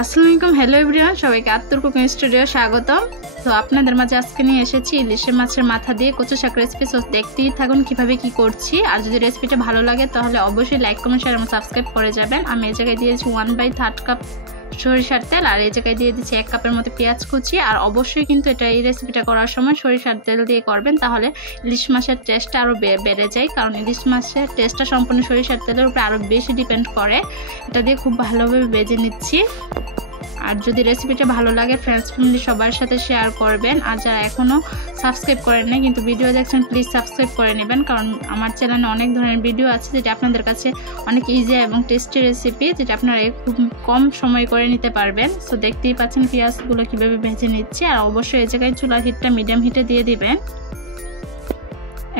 আসসালামু আলাইকুম, hello everyone, সবাইকে আত্তুর কুকিং স্টুডিও স্বাগতম। তো আপনাদের মাঝে আজকে নিয়ে এসেছি ইলিশের মাছের মাথা দিয়ে কচু শাক রেসিপি। সো দেখতেই থাকুন কিভাবে কি করছি। আর যদি রেসিপিটা ভালো লাগে তাহলে অবশ্যই লাইক কমেন্ট শেয়ার এবং সাবস্ক্রাইব করে যাবেন। আমি এই জায়গায় দিয়েছি 1/3 কাপ সরিষার তেল, আর এই জায়গায় দিয়ে দিচ্ছি 1 কাপের মতো পেঁয়াজ কুচি। আর অবশ্যই কিন্তু এই রেসিপিটা করার সময় সরিষার তেল দিয়ে করবেন, তাহলে ইলিশ মাছের টেস্টটা আরও বেড়ে যায়। কারণ ইলিশ মাছের টেস্টটা সম্পূর্ণ সরিষার তেলের উপরে আরও বেশি ডিপেন্ড করে। এটা দিয়ে খুব ভালোভাবে ভেজে নিচ্ছি। আর যদি রেসিপিটা ভালো লাগে ফ্রেন্ডস ফ্যামিলি সবার সাথে শেয়ার করবেন। আর যারা এখনও সাবস্ক্রাইব করেন না কিন্তু ভিডিও দেখছেন, প্লিজ সাবস্ক্রাইব করে নেবেন, কারণ আমার চ্যানেলে অনেক ধরনের ভিডিও আছে যেটা আপনাদের কাছে অনেক ইজি এবং টেস্টি রেসিপি, যেটা আপনারা খুব কম সময় করে নিতে পারবেন। সো দেখতেই পাচ্ছেন পেঁয়াজগুলো কীভাবে ভেজে নিচ্ছি। আর অবশ্যই এই জায়গায় চুলার হিটটা মিডিয়াম হিটে দিয়ে দিবেন।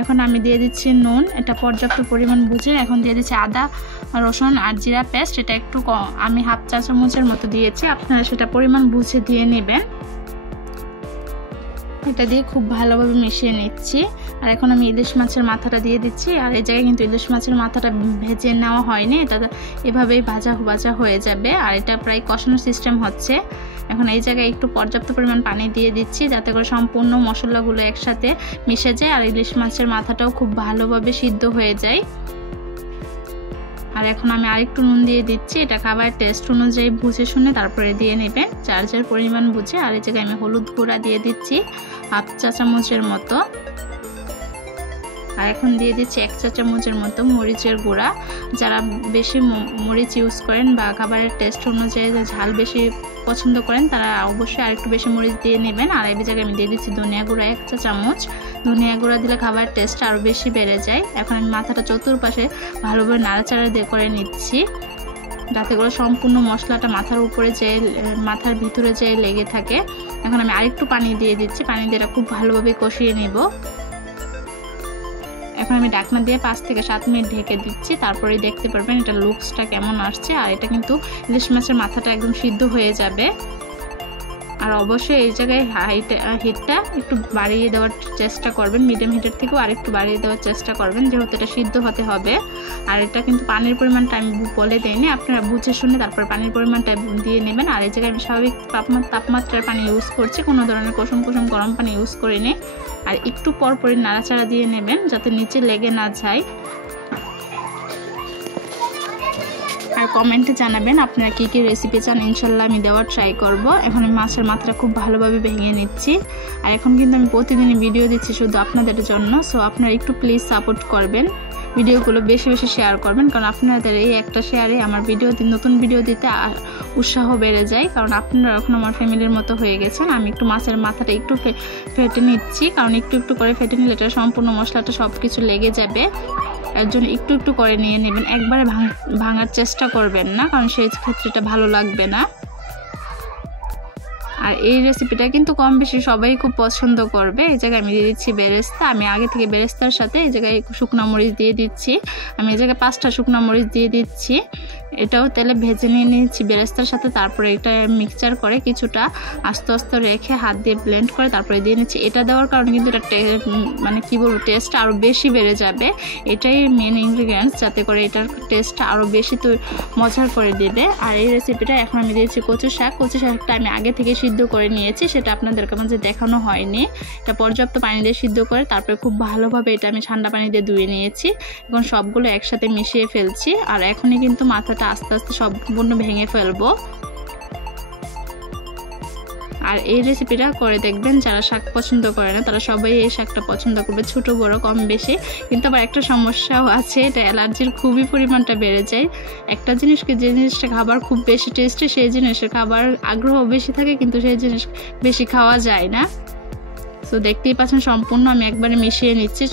এখন আমি দিয়ে দিচ্ছি নুন, এটা পর্যাপ্ত পরিমাণ বুঝে। এখন দিয়ে দিচ্ছি আদা রসুন আর জিরা পেস্ট, এটা একটু আমি 1/2 চা চামচের মতো দিয়েছি, আপনারা সেটা পরিমাণ বুঝে দিয়ে নেবেন। এটা দিয়ে খুব ভালোভাবে মিশিয়ে নিচ্ছি। আর এখন আমি ইলিশ মাছের মাথাটা দিয়ে দিচ্ছি। আর এই জায়গায় কিন্তু ইলিশ মাছের মাথাটা ভেজে নেওয়া হয়নি, এটা এভাবেই ভাজা হয়ে যাবে। আর এটা প্রায় কষানোর সিস্টেম হচ্ছে। এখন এই জায়গায় একটু পর্যাপ্ত পরিমাণ পানি দিয়ে দিচ্ছি, যাতে করে সম্পূর্ণ মশলাগুলো একসাথে মিশে যায় আর ইলিশ মাছের মাথাটাও খুব ভালোভাবে সিদ্ধ হয়ে যায়। আর এখন আমি আরেকটু নুন দিয়ে দিচ্ছি, এটা খাবার টেস্ট অনুযায়ী বুঝে শুনে তারপরে দিয়ে নেবেন, যার পরিমাণ বুঝে। আর এই জায়গায় আমি হলুদ গুঁড়া দিয়ে দিচ্ছি 1/2 চা চামচের মতো। আর এখন দিয়ে দিচ্ছি 1 চা চামচের মতো মরিচের গুঁড়া। যারা বেশি মরিচ ইউজ করেন বা খাবারের টেস্ট অনুযায়ী ঝাল বেশি পছন্দ করেন তারা অবশ্যই আরেকটু বেশি মরিচ দিয়ে নেবেন। আর এই জায়গায় আমি দিয়ে দিচ্ছি ধনিয়া গুঁড়া 1 চা চামচ। ধনিয়া গুঁড়া দিলে খাবারের টেস্ট আরও বেশি বেড়ে যায়। এখন আমি মাথাটা চতুর্পাশে ভালোভাবে নাড়াচাড়া দিয়ে করে নিচ্ছি, যাতে করে সম্পূর্ণ মশলাটা মাথার উপরে মাথার ভিতরে যে লেগে থাকে। এখন আমি আরেকটু পানি দিয়ে দিচ্ছি, পানি দিয়ে এটা খুব ভালোভাবে কষিয়ে নেব। এখন আমি ঢাকনা দিয়ে 5 থেকে 7 মিনিট ঢেকে দিচ্ছি, তারপরেই দেখতে পারবেন এটা লুকসটা কেমন আসছে। আর এটা কিন্তু ইলিশ মাছের মাথাটা একদম সিদ্ধ হয়ে যাবে। আর অবশ্যই এই জায়গায় হিটটা একটু বাড়িয়ে দেওয়ার চেষ্টা করবেন, মিডিয়াম হিটের থেকেও আরেকটু বাড়িয়ে দেওয়ার চেষ্টা করবেন, যেহেতু এটা সিদ্ধ হতে হবে। আর এটা কিন্তু পানির পরিমাণটা আমি বলে দিইনি, আপনারা বুঝে শুনে তারপর পানির পরিমাণটা দিয়ে নেবেন। আর এই জায়গায় আমি স্বাভাবিক তাপমাত্রার পানি ইউজ করছি, কোনো ধরনের কুসুম গরম পানি ইউজ করিনি। আর একটু পরপরই নাড়াচাড়া দিয়ে নেবেন, যাতে নিচে লেগে না যায়। আর কমেন্টে জানাবেন আপনারা কী কী রেসিপি চান, ইনশাল্লাহ আমি দেওয়ার ট্রাই করব। এখন আমি মাছের মাথাটা খুব ভালোভাবে ভেঙে নিচ্ছি। আর এখন কিন্তু আমি প্রতিদিনই ভিডিও দিচ্ছি শুধু আপনাদের জন্য। সো আপনারা একটু প্লিজ সাপোর্ট করবেন, ভিডিওগুলো বেশি বেশি শেয়ার করবেন, কারণ আপনাদের এই একটা শেয়ারে আমার নতুন ভিডিও দিতে উৎসাহ বেড়ে যায়। কারণ আপনারা এখন আমার ফ্যামিলির মতো হয়ে গেছেন। আমি একটু মাছের মাথাটা একটু ফেটে নিচ্ছি, কারণ একটু একটু করে ফেটে নিলে এটা সম্পূর্ণ মশলাটা সব কিছু লেগে যাবে। এর জন্য একটু একটু করে নিয়ে নেবেন, একবারে ভাঙার চেষ্টা করবেন না, কারণ সেই ক্ষেত্রে এটা ভালো লাগবে না। আর এই রেসিপিটা কিন্তু কম বেশি সবাই খুব পছন্দ করবে। এই জায়গায় আমি দিয়ে দিচ্ছি বেরেস্তা। আমি আগে থেকে বেরেস্তার সাথে এই জায়গায় শুকনো মরিচ দিয়ে দিচ্ছি। আমি এই জায়গায় 5টা শুকনো মরিচ দিয়ে দিচ্ছি, এটাও তেলে ভেজে নিয়ে নিচ্ছি বেরেস্তার সাথে। তারপরে এটা মিক্সচার করে কিছুটা আস্তে আস্তে রেখে হাত দিয়ে ব্লেন্ড করে তারপরে দিয়ে নিচ্ছি। এটা দেওয়ার কারণে কিন্তু এটা মানে কী বলবো, টেস্ট আরও বেশি বেড়ে যাবে। এটাই মেন ইনগ্রিডিয়েন্টস, যাতে করে এটার টেস্টটা আরও বেশি তো মজার করে দেবে। আর এই রেসিপিটা এখন আমি দিয়েছি কচু শাকটা আমি আগে থেকে সিদ্ধ করে নিয়েছি, সেটা আপনাদেরকে মাঝে দেখানো হয়নি। এটা পর্যাপ্ত পানি দিয়ে সিদ্ধ করে তারপরে খুব ভালোভাবে এটা আমি ঠান্ডা পানি দিয়ে ধুয়ে নিয়েছি। এখন সবগুলো একসাথে মিশিয়ে ফেলছি। আর এখনই কিন্তু মাথাটা আস্তে আস্তে সম্পূর্ণ ভেঙে ফেলবো। আর এই রেসিপিটা করে দেখবেন, যারা শাক পছন্দ করে না তারা সবাই এই শাকটা পছন্দ করবে, ছোট বড় কম বেশি। কিন্তু আবার একটা সমস্যাও আছে, এটা অ্যালার্জির খুবই পরিমাণটা বেড়ে যায়। একটা জিনিসকে যে জিনিসটা খাবার খুব বেশি টেস্টি, সেই জিনিসের খাবার আগ্রহ বেশি থাকে, কিন্তু সেই জিনিস বেশি খাওয়া যায় না। সো দেখতেই পাচ্ছেন সম্পূর্ণ আমি একবারে মিশিয়ে নিচ্ছি।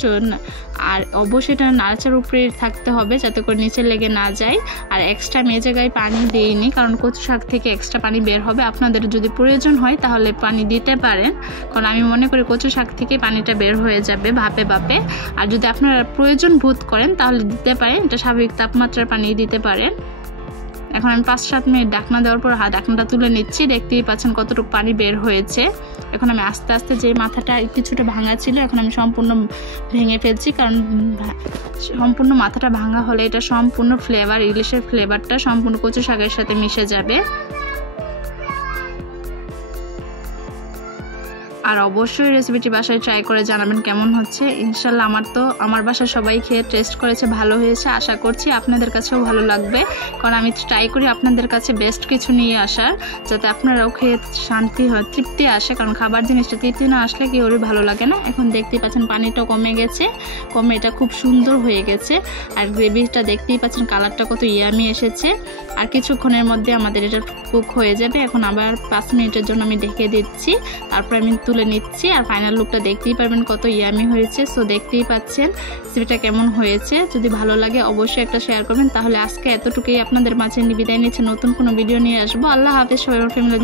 আর অবশ্যই এটা নাড়াচাড়ার উপরে থাকতে হবে, যাতে করে নিচে লেগে না যায়। আর এক্সট্রা আমি এই জায়গায় পানি দিইনি, কারণ কচু শাক থেকে এক্সট্রা পানি বের হবে। আপনাদের যদি প্রয়োজন হয় তাহলে পানি দিতে পারেন, কারণ আমি মনে করি কচু শাক থেকে পানিটা বের হয়ে যাবে ভাপে। আর যদি আপনারা প্রয়োজন বোধ করেন তাহলে দিতে পারেন, এটা স্বাভাবিক তাপমাত্রার পানি দিতে পারেন। এখন আমি 5-7 মিনিট ঢাকনা দেওয়ার পর ঢাকনাটা তুলে নিচ্ছি, দেখতেই পাচ্ছেন কতটুকু পানি বের হয়েছে। এখন আমি আস্তে আস্তে যে মাথাটা কিছুটা ভাঙা ছিল এখন আমি সম্পূর্ণ ভেঙে ফেলছি, কারণ সম্পূর্ণ মাথাটা ভাঙা হলে এটা সম্পূর্ণ ইলিশের ফ্লেভারটা সম্পূর্ণ কচু শাকের সাথে মিশে যাবে। আর অবশ্যই রেসিপিটি বাসায় ট্রাই করে জানাবেন কেমন হচ্ছে। ইনশাল্লাহ আমার বাসায় সবাই খেয়ে টেস্ট করেছে, ভালো হয়েছে। আশা করছি আপনাদের কাছেও ভালো লাগবে, কারণ আমি ট্রাই করি আপনাদের কাছে বেস্ট কিছু নিয়ে আসার, যাতে আপনারাও খেয়ে শান্তি হয়, তৃপ্তি আসে। কারণ খাবার জিনিসটা তৃপ্তি না আসলে কি ওরই ভালো লাগে না। এখন দেখতেই পাচ্ছেন পানিটাও কমে গেছে, এটা খুব সুন্দর হয়ে গেছে। আর গ্রেভিটা দেখতেই পাচ্ছেন কালারটা কত ইয়ামি এসেছে। আর কিছুক্ষণের মধ্যে আমাদের এটা কুক হয়ে যাবে। এখন আবার 5 মিনিটের জন্য আমি ঢেকে দিচ্ছি, তারপর আমি তুলে নিচ্ছি। আর ফাইনাল লুকটা দেখতেই পারবেন কত ইয়ামি হয়েছে। সো দেখতেই পাচ্ছেন রেসিপিটা কেমন হয়েছে। যদি ভালো লাগে অবশ্যই একটা শেয়ার করবেন। তাহলে আজকে এতটুকুই, আপনাদের মাঝে বিদায় নিচ্ছে, নতুন কোনো ভিডিও নিয়ে আসবো। আল্লাহ হাফেজ সবাই, ফ্যামিলি।